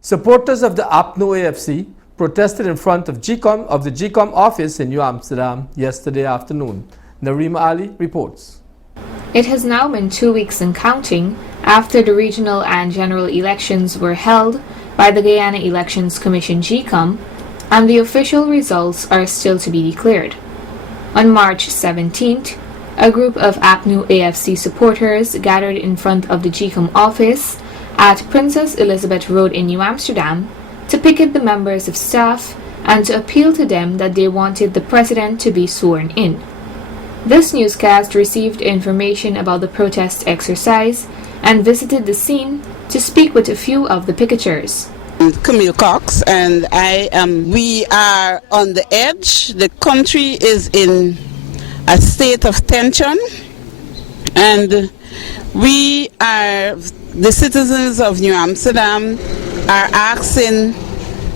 Supporters of the APNU+AFC protested in front of the GECOM office in New Amsterdam yesterday afternoon. Narima Ali reports. It has now been 2 weeks and counting after the regional and general elections were held by the Guyana Elections Commission GECOM, and the official results are still to be declared. On March 17th, a group of APNU+AFC supporters gathered in front of the GECOM office at Princess Elizabeth Road in New Amsterdam to picket the members of staff and to appeal to them that they wanted the president to be sworn in. This newscast received information about the protest exercise and visited the scene to speak with a few of the picketers. Camille Cox, and we are on the edge. The country is in a state of tension, and the citizens of New Amsterdam are asking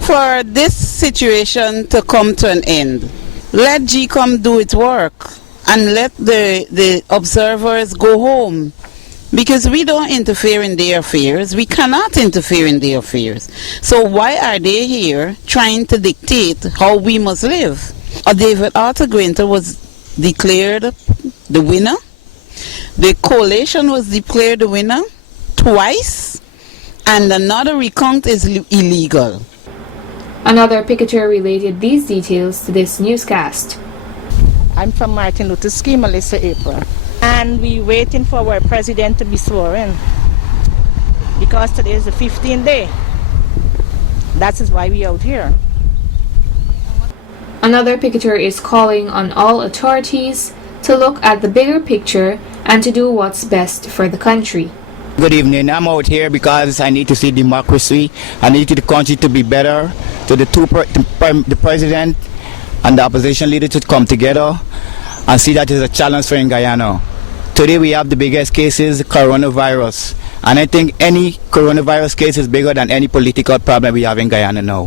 for this situation to come to an end. Let GECOM do its work and let the observers go home, because we don't interfere in their affairs. We cannot interfere in their affairs. So why are they here trying to dictate how we must live? David Arthur Grinter was declared the winner. The coalition was declared the winner twice, and another recount is illegal. Another picketer related these details to this newscast. I'm from Martin Luther Scheme, Melissa April, and we're waiting for our president to be sworn in because today is the 15th day. That is why we're out here. Another picketer is calling on all authorities to look at the bigger picture and to do what's best for the country. Good evening. I'm out here because I need to see democracy. I need the country to be better, to the president and the opposition leader to come together and see that is a challenge for in Guyana. Today we have the biggest cases, coronavirus. And I think any coronavirus case is bigger than any political problem we have in Guyana now.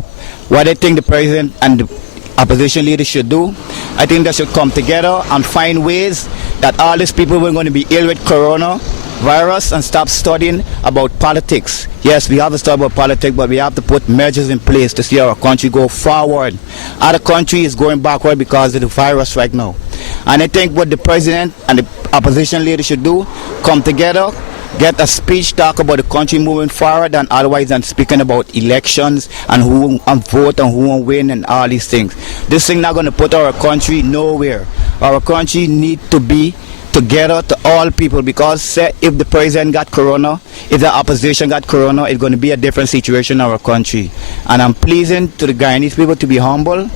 What I think the president and the opposition leaders should do, I think they should come together and find ways that all these people who are going to be ill with coronavirus and stop studying about politics. Yes, we have to study about politics, but we have to put measures in place to see our country go forward. Our country is going backward because of the virus right now. And I think what the president and the opposition leaders should do, come together, get a speech, talk about the country moving forward, and otherwise than speaking about elections and who and vote and who will win and all these things. This thing not going to put our country nowhere. Our country need to be together to all people, because if the president got corona, if the opposition got corona, it's going to be a different situation in our country. And I'm pleasing to the Guyanese people to be humble.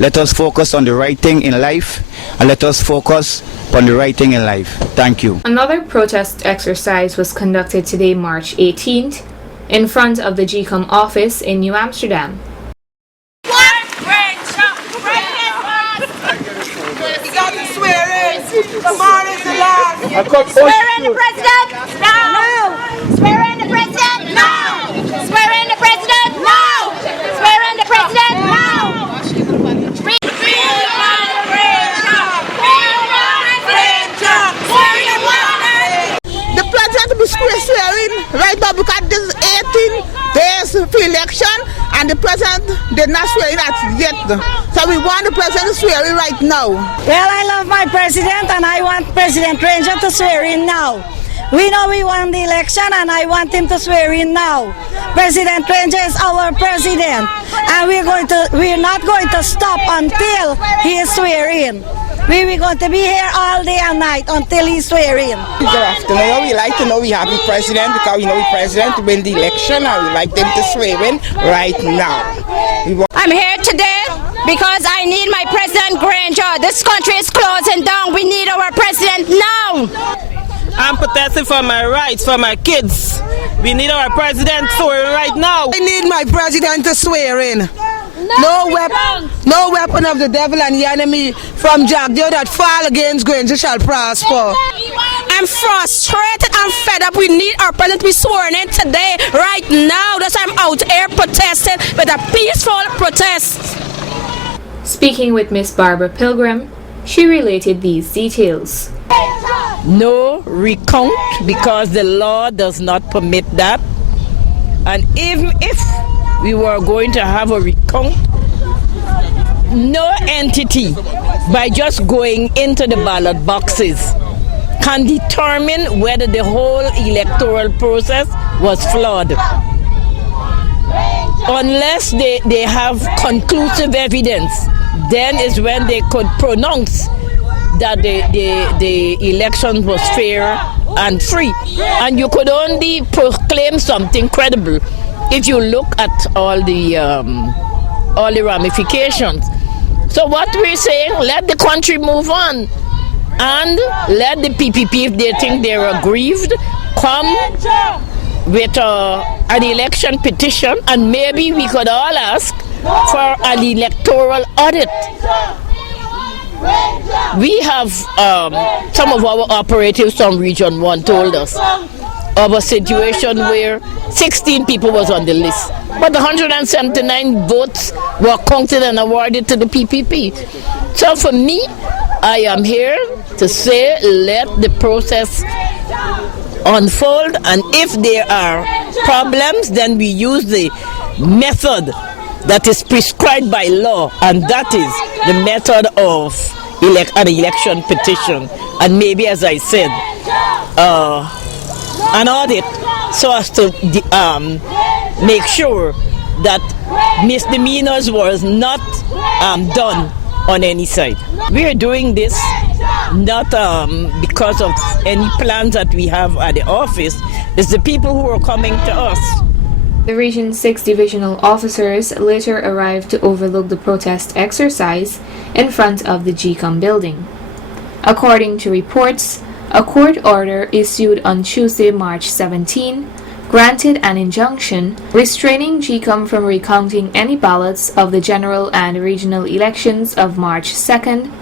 Let us focus on the right thing in life, and let us focus on the right thing in life. Thank you. Another protest exercise was conducted today, March 18th, in front of the GECOM office in New Amsterdam. Swear in the president? No! Swear in the president? No! Swear in the president? No! Swear in the president? No! The president will be swearing right now because this is 18 days for election, and the president did not swear in that yet. So we want the president to swear in right now. Well, I love my president, and I want President Ranger to swear in now. We know we won the election, and I want him to swear in now. President Ranger is our president, and we're not going to stop until he is swearing. We're going to be here all day and night until he's swearing. Good afternoon. We like to know we have the president because we know the president to win the election, and we like them to swear in right now. I'm here today because I need my President Granger. This country is closing down. We need our president now. I'm protesting for my rights, for my kids. We need our president swearing right now. I need my president to swear in. No weapon of the devil and the enemy from Jagdio that fall against Granger shall prosper. I'm frustrated. I'm fed up. We need our president to be sworn in today, right now. That's why I'm out here protesting with a peaceful protest. Speaking with Miss Barbara Pilgrim, she related these details. No recount because the law does not permit that. And even if we were going to have a recount. No entity, by just going into the ballot boxes, can determine whether the whole electoral process was flawed. Unless they have conclusive evidence, then is when they could pronounce that the election was fair and free. And you could only proclaim something credible if you look at all the ramifications. So what we're saying, let the country move on, and let the PPP, if they think they're aggrieved, come with an election petition, and maybe we could all ask for an electoral audit. We have some of our operatives from Region 1 told us of a situation where 16 people was on the list, but 179 votes were counted and awarded to the PPP. So for me, I am here to say let the process unfold, and if there are problems, then we use the method that is prescribed by law, and that is the method of an election petition, and maybe, as I said, an audit, so as to make sure that misdemeanors was not done on any side. We are doing this not because of any plans that we have at the office. It's the people who are coming to us. The Region 6 divisional officers later arrived to overlook the protest exercise in front of the GECOM building. According to reports, a court order issued on Tuesday, March 17, granted an injunction restraining GECOM from recounting any ballots of the general and regional elections of March 2nd,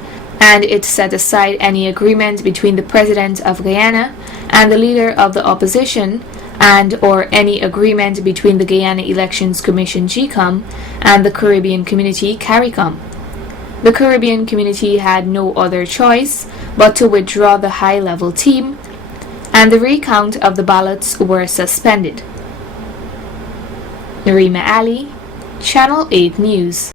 and it set aside any agreement between the President of Guyana and the leader of the opposition, and or any agreement between the Guyana Elections Commission GECOM and the Caribbean Community CARICOM. The Caribbean community had no other choice but to withdraw the high-level team, and the recount of the ballots were suspended. Narima Ali, Channel 8 News.